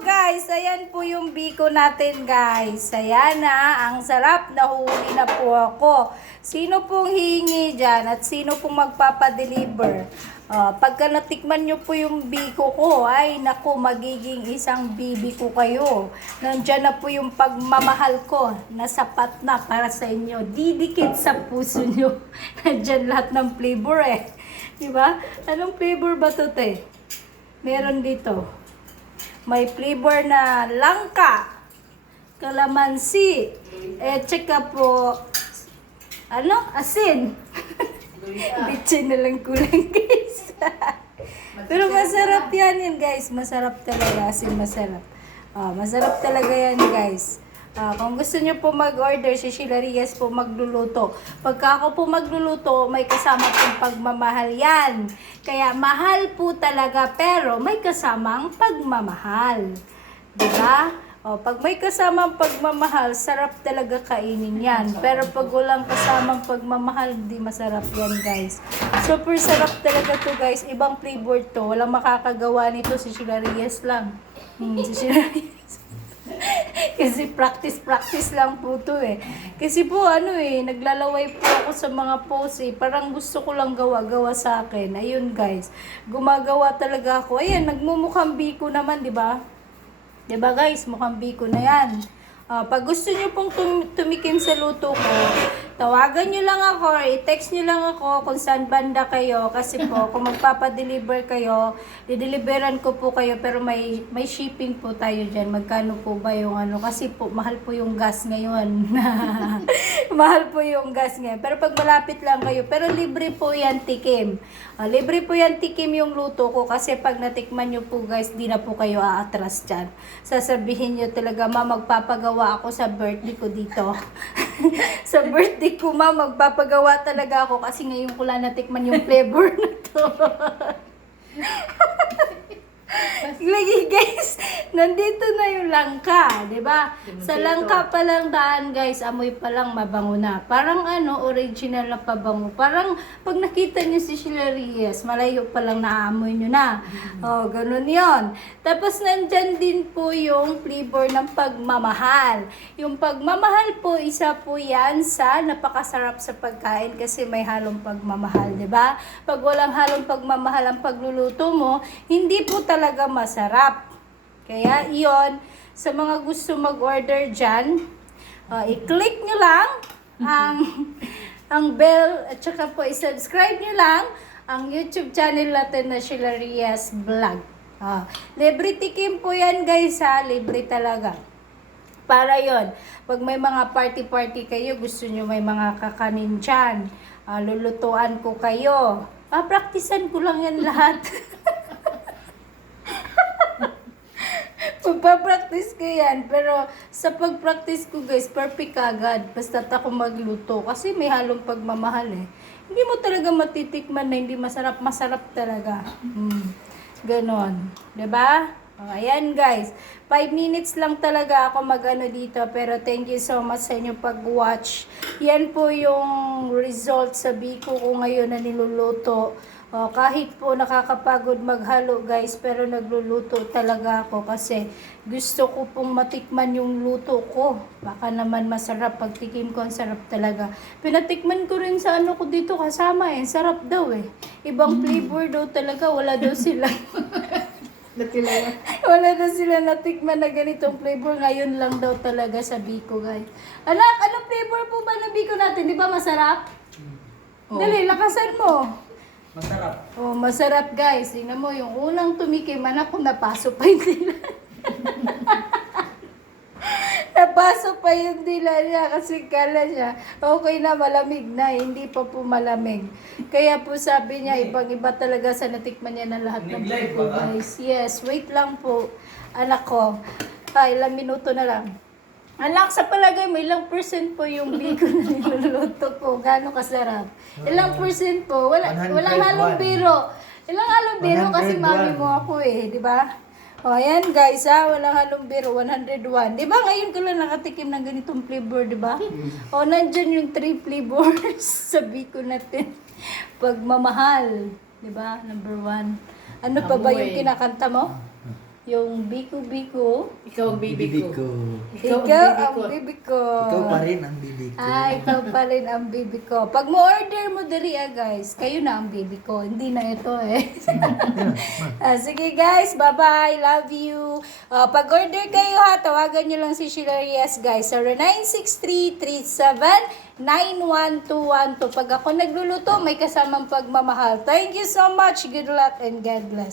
guys, ayan po yung biko natin guys. Ayan na, ang sarap, nahuli na po ako. Sino pong hihingi dyan at sino pong magpapadeliver? Pagka natikman nyo po yung biko ko, ay naku, magiging isang bibi ko kayo. Nandyan na po yung pagmamahal ko na sapat na para sa inyo. Didikit sa puso nyo. Nandyan lahat ng flavor eh. Diba? Anong flavor ba to, te? Meron dito. May flavor na langka, kalamansi, tsaka po, asin. Bitchin na lang kulang, guys. Pero masarap yan guys. Masarap talaga, asin masarap. Masarap talaga yan, guys. Kung gusto niyo po mag-order, si Sheila Reyes po magluluto. Pagka ako po magluluto, may kasama pong pagmamahal yan. Kaya mahal po talaga, pero may kasamang pagmamahal. Diba? Pag may kasamang pagmamahal, sarap talaga kainin yan. Pero pag walang kasamang pagmamahal, hindi masarap yan, guys. Super sarap talaga to, guys. Ibang flavor to. Walang makakagawa nito, si Sheila Reyes lang. Si Sheila Reyes. Kasi practice lang po to eh. Kasi po naglalaway po ako sa mga posts eh. Parang gusto ko lang gawa sa akin. Ayun guys, gumagawa talaga ako. Ayan, nagmumukhang biko naman, di ba? Di ba guys, mukhang biko na yan. Pag gusto nyo pong tumikim sa luto ko, tawagan nyo lang ako or i-text nyo lang ako kung saan banda kayo. Kasi po, kung magpapadeliver kayo, dideliveran ko po kayo pero may shipping po tayo dyan. Magkano po ba yung Kasi po, mahal po yung gas ngayon. Mahal po yung gas ngayon. Pero pag malapit lang kayo, pero libre po yan tikim. Libre po yan tikim yung luto ko kasi pag natikman nyo po guys, di na po kayo aatras dyan. Sasabihin nyo talaga, magpapagawa ako sa birthday ko dito. Sa birthday ko, magpapagawa talaga ako kasi ngayon ko lang natikman yung flavor na to. Lagi guys, nandito na yung langka, 'di ba? Sa langka pa lang daan guys, amoy pa lang mabango na. Parang original na pabango. Parang pag nakita niyo si Sheila Reyes, malayo pa lang naamoy niyo na. Ganun 'yon. Tapos nandyan din po yung flavor ng pagmamahal. Yung pagmamahal po, isa po 'yan sa napakasarap sa pagkain kasi may halong pagmamahal, 'di ba? Pag walang halong pagmamahal ang pagluluto mo, hindi po talaga masarap. Kaya iyon, sa mga gusto mag-order dyan, i-click nyo lang ang bell at saka po i-subscribe nyo lang ang YouTube channel natin na Sheila Reyes Vlog. Libre tikim po yan guys ha, libre talaga. Para yon, pag may mga party-party kayo, gusto nyo may mga kakanin dyan, lulutuan ko kayo. Praktisan ko lang yan lahat. Pagpa-practice ko yan, pero sa pag-practice ko guys, perfect agad. Basta ako magluto. Kasi may halong pagmamahal eh. Hindi mo talaga matitikman na hindi masarap. Masarap talaga. Ganon. Diba? Ayan guys. 5 minutes lang talaga ako dito. Pero thank you so much sa inyong pag-watch. Yan po yung result sa biko ko ngayon na niluluto. Kahit po nakakapagod maghalo guys, pero nagluluto talaga ako kasi gusto ko pong matikman yung luto ko. Baka naman masarap, pagtikim ko ang sarap talaga. Pinatikman ko rin sa ko dito kasama sarap daw eh. Ibang flavor daw talaga, wala daw sila. Wala daw sila natikman na ganitong flavor. Ngayon lang daw talaga sa biko guys. Anak, anong flavor po ba na biko natin? Di ba masarap? Dali, lakasan mo. Masarap. Masarap guys. Tingnan mo, yung unang tumikim, anak ko napaso pa yung dila. Napaso pa yung dila niya kasi kala niya, okay na, malamig na. Hindi pa po malamig. Kaya po sabi niya, ibang-iba talaga sa natikman niya na lahat ng biko guys. Yes, wait lang po. Anak ko, ilang minuto na lang. Anak, sa palagay mo, ilang percent po yung biko na niluluto ko? Gano'ng kasarap? Ilang percent po? Walang halong biro. Ilang halong biro kasi mami mo ako di ba? Ayan guys walang halong biro, 101. Di ba ngayon ko lang nakatikim ng ganitong flavor, di ba? Nandyan yung 3 flavors sa biko natin. Pagmamahal, di ba? Number 1. Ano pa ba yung kinakanta mo? yung biko-biko. Ikaw ang bibi ko. Ikaw ang bibi ko. Ikaw pa rin ang bibi ko. Ikaw pa rin ang bibi ko. Pag mo-order mo diri guys, kayo na ang bibi ko. Hindi na ito eh. Sige guys, bye-bye. Love you. Pag-order kayo ha, tawagan nyo lang si Sheila Reyes guys. 0963-37-91212. Pag ako nagluluto, may kasamang pagmamahal. Thank you so much. Good luck and God bless.